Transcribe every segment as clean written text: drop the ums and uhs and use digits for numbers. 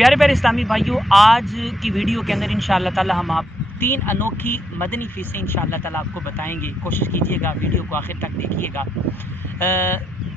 प्यारे प्यारे इस्लामी भाइयों, आज की वीडियो के अंदर इंशाअल्लाह ताला हम आप 3 अनोखी मदनी फ़ीसें इंशाअल्लाह ताला आपको बताएंगे। कोशिश कीजिएगा, वीडियो को आखिर तक देखिएगा।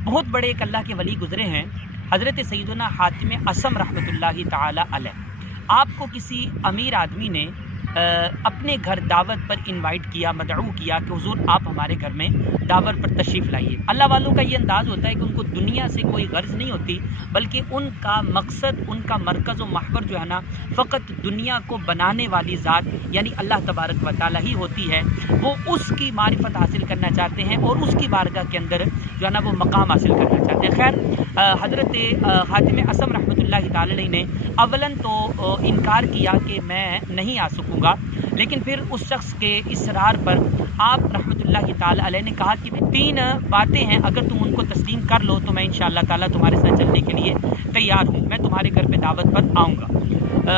बहुत बड़े एक अल्लाह के वली गुज़रे हैं, हज़रत सैयदना हातिम असम रहमतुल्लाहि ताला अलैह। आपको किसी अमीर आदमी ने अपने घर दावत पर इनवाइट किया, मदऊ किया कि हुज़ूर आप हमारे घर में दावत पर तशरीफ़ लाइए। अल्लाह वालों का ये अंदाज़ होता है कि उनको दुनिया से कोई गर्ज़ नहीं होती, बल्कि उनका मकसद, उनका मरकज़ व महवर जो है ना, फ़कत दुनिया को बनाने वाली ज़ात यानी अल्लाह तबारक व तआला ही होती है। वो उसकी मारिफत हासिल करना चाहते हैं और उसकी बारगाह के अंदर जो है ना वो मकाम हासिल करना चाहते हैं। खैर हज़रत हातिम असम रहमतुल्लाहि ताला अलैह ने अवलन तो इनकार किया कि मैं नहीं आ सकूँगा, लेकिन फिर उस शख्स के इसरार पर आप रहमतुल्लाहि ताला अलैह ने कहा कि 3 बातें हैं, अगर तुम उनको तस्लीम कर लो तो मैं इंशाअल्लाह ताला तुम्हारे साथ चलने के लिए तैयार हूँ, मैं तुम्हारे घर पे दावत पर आऊँगा।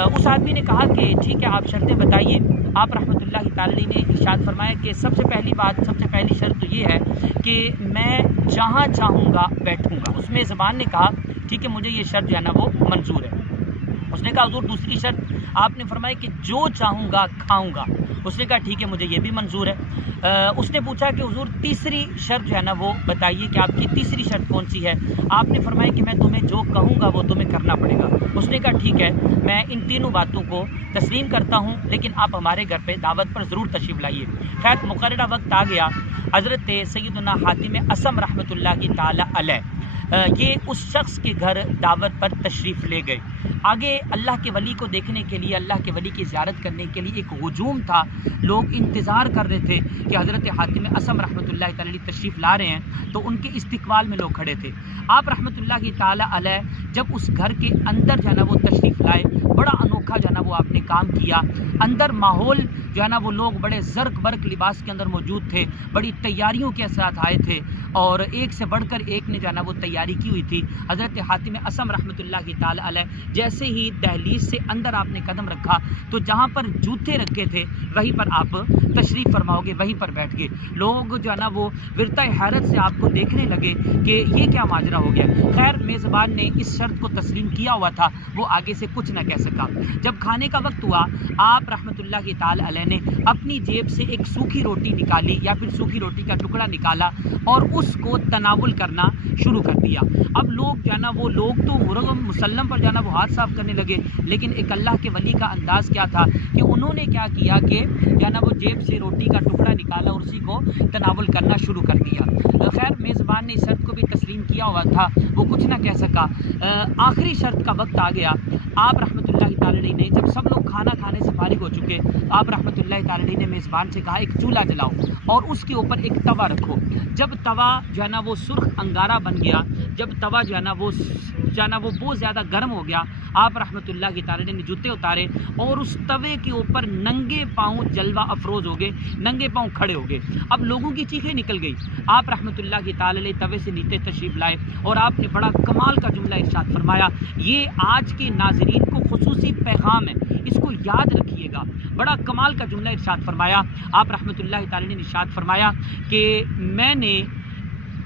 उस आदमी ने कहा कि ठीक है, आप शर्तें बताइए। आप रहमतुल्लाहि ताला अलैह ने इरशाद फरमाया कि सबसे पहली बात, सबसे पहली शर्त तो ये है कि मैं जहाँ चाहूँगा बैठूँगा। उसमें ज़बान ने कहा ठीक है, मुझे ये शर्त जो है ना वो मंजूर है। उसने कहा हुज़ूर दूसरी शर्त आपने फरमाया कि जो चाहूँगा खाऊँगा। उसने कहा ठीक है, मुझे ये भी मंजूर है। उसने पूछा कि हुज़ूर तीसरी शर्त जो है ना वो बताइए कि आपकी तीसरी शर्त कौन सी है। आपने फरमाया कि मैं तुम्हें जो कहूँगा वो तुम्हें करना पड़ेगा। उसने कहा ठीक है, मैं इन तीनों बातों को तस्लीम करता हूँ, लेकिन आप हमारे घर पे दावत पर ज़रूर तशरीफ़ लाइए। खैर मुकर्ररा वक्त आ गया, हज़रत सैयदना हातिम असम रहमतुल्लाहि ताला अलैह ये उस शख्स के घर दावत पर तशरीफ़ ले गए। आगे अल्लाह के वली को देखने के लिए, अल्लाह के वली की ज़ियारत करने के लिए एक हुजूम था। लोग इंतज़ार कर रहे थे कि हज़रत हातिम असम रहमतुल्लाहि ताला अलैह तशरीफ़ ला रहे हैं, तो उनके इस्तिक़बाल में लोग खड़े थे। आप रहमतुल्लाहि ताला अलैह जब उस घर के अंदर जो है ना वो तशरीफ़ लाए, बड़ा अनोखा जो है ना वो आपने काम किया। अंदर माहौल जो है ना वो लोग बड़े ज़र्क बर्क लिबास के अंदर मौजूद थे, बड़ी तैयारियों के साथ आए थे और एक से बढ़कर एक ने जो है ना वो तैयारी की हुई थी। हज़रत हातिम असम रहमतुल्लाहि ताला अलैह जैसे ही दहलीज से अंदर आपने कदम रखा तो जहाँ पर जूते रखे थे वहीं पर आप तशरीफ़ फरमाओगे, वहीं पर बैठ गए। लोग जो है ना वो विरता हैरत से आपको देखने लगे कि ये क्या माजरा हो गया। खैर मेज़बान ने इस शर्त को तस्लीम किया हुआ था, वो आगे से कुछ न कह सका। जब खाने का वक्त हुआ, आप रहमतुल्लाहि ताला अलैह ने अपनी जेब से एक सूखी रोटी निकाली या फिर सूखी रोटी का टुकड़ा निकाला और उसको तनावुल करना शुरू कर दिया। अब लोग जो है ना वो लोग तो मुसल्लम पर जो है ना वो हाथ साफ करने लगे, लेकिन एक अल्लाह के वली का अंदाज़ क्या था कि उन्होंने क्या किया कि जो है ना वो जेब से रोटी का टुकड़ा निकाला और उसी को तनावुल करना शुरू कर दिया। खैर मेज़बान ने इस शर्त को भी तस्लीम किया हुआ था, वो कुछ ना कह सका। आखिरी शर्त का वक्त आ गया। आप रहमतुल्लाहि ताला अलैह ने जब सब लोग खाना खाने से फारिग हो चुके, आप रहमतुल्लाहि ताला अलैह ने मेज़बान से कहा एक चूल्हा जलाओ और उसके ऊपर एक तवा रखो। जब तवा जो है ना वो सुर्ख अंगारा बन गया, जब तवा जो है ना वो बहुत ज़्यादा गर्म हो गया, आप रहमतुल्लाहि ताला अलैह ने जूते उतारे और उस तवे के ऊपर नंगे पाँव जलवा अफरोज़ हो गए, नंगे पाँव खड़े हो गए। अब लोगों की चीखें निकल गई। आप रहमतुल्लाहि ताला अलैह तवे से नीचे तशरीफ़ लाए और आपने बड़ा कमाल का जुमला इरशाद फरमाया। ये आज के नाज़रीन को खुसूसी पैगाम है, इसको याद रखिएगा। बड़ा कमाल का जुमला इरशाद फरमाया। आप रहमतुल्लाहि ताला अलैह ने इरशाद फरमाया कि मैंने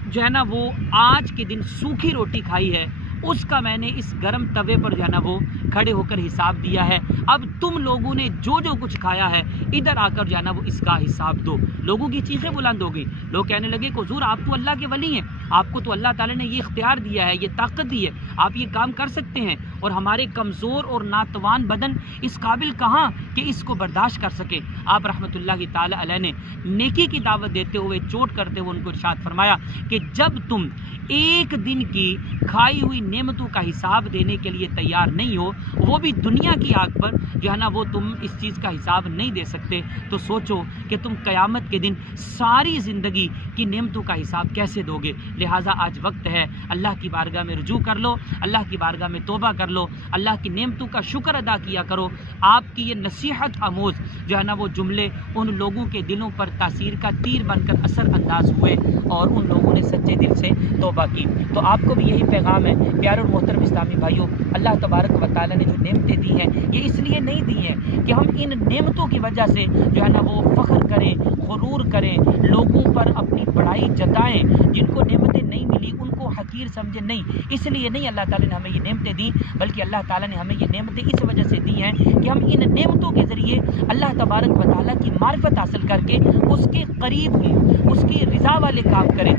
जो है ना वो आज के दिन सूखी रोटी खाई है, उसका मैंने इस गर्म तवे पर जो है ना वो खड़े होकर हिसाब दिया है। अब तुम लोगों ने जो जो कुछ खाया है इधर आकर जो है ना वो इसका हिसाब दो। लोगों की चीखें बुलंद हो गई। लोग कहने लगे कि हुज़ूर आप तो अल्लाह के वली हैं, आपको तो अल्लाह ताला ने ये इख्तियार दिया है, ये ताकत दी है, आप ये काम कर सकते हैं और हमारे कमज़ोर और नातवान बदन इस काबिल कहाँ कि इसको बर्दाश्त कर सके। आप रहमतुल्लाहि ताला अलैह ने नेकी की दावत देते हुए, चोट करते हुए उनको इरशाद फरमाया कि जब तुम एक दिन की खाई हुई नेमतों का हिसाब देने के लिए तैयार नहीं हो, वो भी दुनिया की आग पर जो है ना वो तुम इस चीज़ का हिसाब नहीं दे सकते, तो सोचो कि तुम क़यामत के दिन सारी ज़िंदगी की नेमतों का हिसाब कैसे दोगे। लिहाजा आज वक्त है, अल्लाह की बारगाह में रुजू कर लो, अल्लाह की बारगाह में तौबा कर लो, अल्लाह की नेमतों का शुक्र अदा किया करो। आपकी ये नसीहत आमोज़ जो है ना वो जुमले उन लोगों के दिलों पर तासीर का तीर बनकर असर अंदाज हुए और उन लोगों ने सच्चे दिल से तौबा की। तो आपको भी यही पैगाम है پیارے اور محترم اسلامی بھائیوں، اللہ تبارک و تعالیٰ نے جو نعمتیں دی ہیں یہ اس لیے نہیں دی ہیں کہ ہم ان نعمتوں کی وجہ سے جو ہے نا وہ فخر کریں، غرور کریں، لوگوں پر اپنی بڑائی جتائیں، جن کو نعمتیں نہیں ملی ان کو حقیر سمجھیں، نہیں، اس لیے نہیں اللہ تعالیٰ نے ہمیں یہ نعمتیں دیں، بلکہ اللہ تعالیٰ نے ہمیں یہ نعمتیں اس وجہ سے دی ہیں کہ ہم ان نعمتوں کے ذریعے اللہ تبارک و تعالیٰ کی معرفت حاصل کر کے اس کے قریب ہوں، اس کی رضا والے کام کریں۔